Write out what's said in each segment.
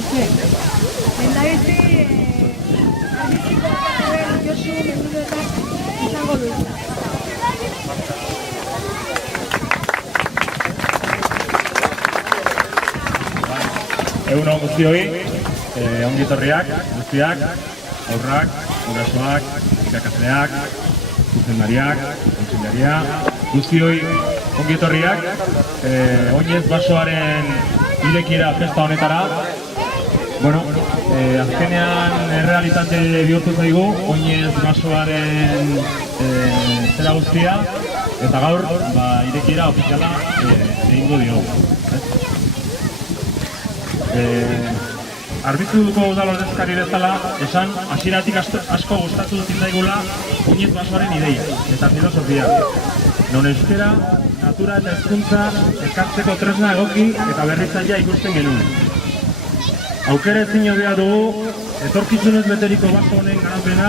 Lehendabizi, arbiziko duen Josu menduetak izango duela. Egun hon guztioi, ongi etorriak, guztiak, aurrak, gurasoak, irakasleak, zuzendariak, kontsellaria, guztioi ongi etorriak, oinez basoaren irekiera festa honetara. Bueno, azkenean errealitate bihurtu zaigu, oinez basoaren zera guztia, eta gaur irekiera ofiziala egingo dio. Arbitruko udal ordezkari bezala, esan hasieratik asko gustatu zitzaigula oinez basoaren ideia eta filosofia. Non euskera, natura eta hezkuntza ekartzeko tresna egoki eta berritzailea ikusten genuen. Aukera ezin hobea dugu, etorkizunez beteriko baso honen garapena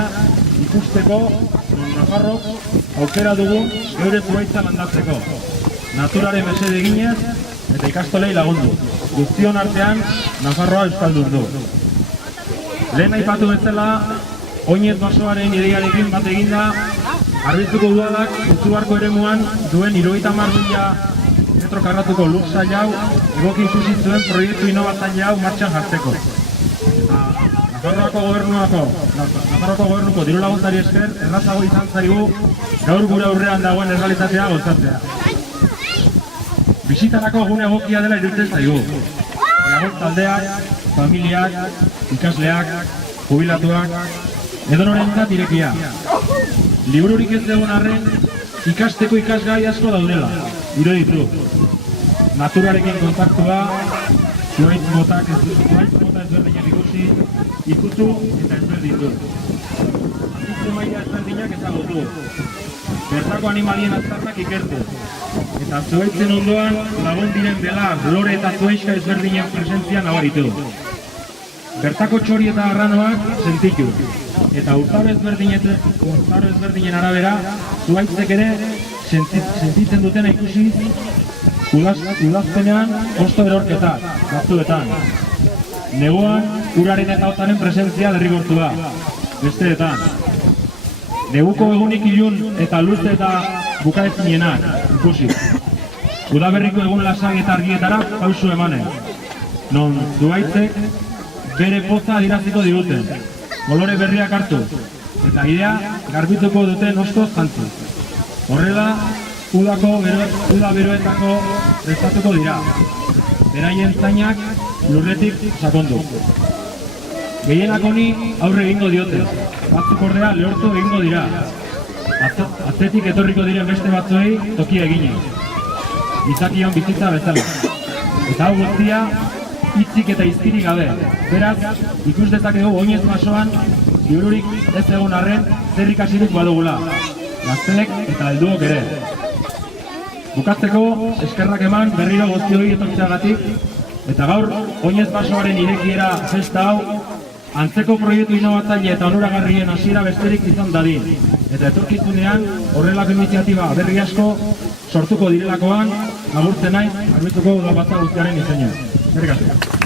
ikusteko, non Nafarrok aukera dugu geure zuhaitza landatzeko. Naturaren mesede eginez eta ikastolei lagundu. Guztion artean, Nafarroa euskaldun du. Lehen aipatu bezala, oinez basoaren ideiarekin bat eginda, Arbitruko udalak Utzubarko eremuan duen 70.000 metro karratuko lursail hau egoki ikusi zuen proiektu inobatzaile hau martxan jartzeko. Nafarroako gobernuko diru laguntzari esker, errazago izan zaigu gaur gure aurrean dagoen errealitatea gozatzea. Bisitarako gune egokia dela iruditzen zaigu. Lagun taldeak, familiak, ikasleak, jubilatuak, edonorentzat irekia. Libururik ez egon arren, ikasteko ikasgai asko daudela, iruditu. Naturarekin kontaktua, zuhaitz mota ezberdinak ikutu eta ezberditu. Azitze maila ezberdinak ezagutu. Bertako animalien aztarnak ikertu. Eta zuhaitzen ondoan lagun diren belar, lore eta zuhaizka ezberdinen presentzia nabaritu. Bertako txori eta arranoak sentitu. Eta urtaro ezberdinen arabera, zuhaitzek ere sentitzen dutena ikusi udazpenean osto erorketak, batzuetan. Neguan, uraren eta hotzaren presentzia derrigortua, besteetan. Neguko egunik ilun eta luze eta bukaezinenak ikusi. Udaberriko egun lasai eta argietara pausu emanen. Non zuhaitzek bere poza adiraziko diguten. Kolore berriak hartu, eta idea garbituko duten ostoz jantzi. Horrela, uda beroetako prestatuko dira. Beraien zainak lurretik sakondu. Gehienak honi aurre egingo diote, batzuk ordea lehortu egingo dira. Atzetik etorriko diren beste batzuei tokia eginez. Gizakion bizitza bezala. Eta hau guztia, hitzik eta izkirik gabe. Beraz, ikus dezakegu oinez basoan, ziururik ez egon arren, zer ikasirik badugula. Gazteek eta helduok ere. Bukatzeko, eskerrak eman berriro guztioi etortzeagatik, eta gaur, oinez basoaren irekiera festa hau, antzeko proiektu inobatzaile eta onuragarrien hasiera besterik izan dadin. Eta etorkizunean, horrelako iniziatiba berri asko sortuko direlakoan, agurtzen naiz, Arbitruko udal batzar guztiaren izenean. Eskerrik asko.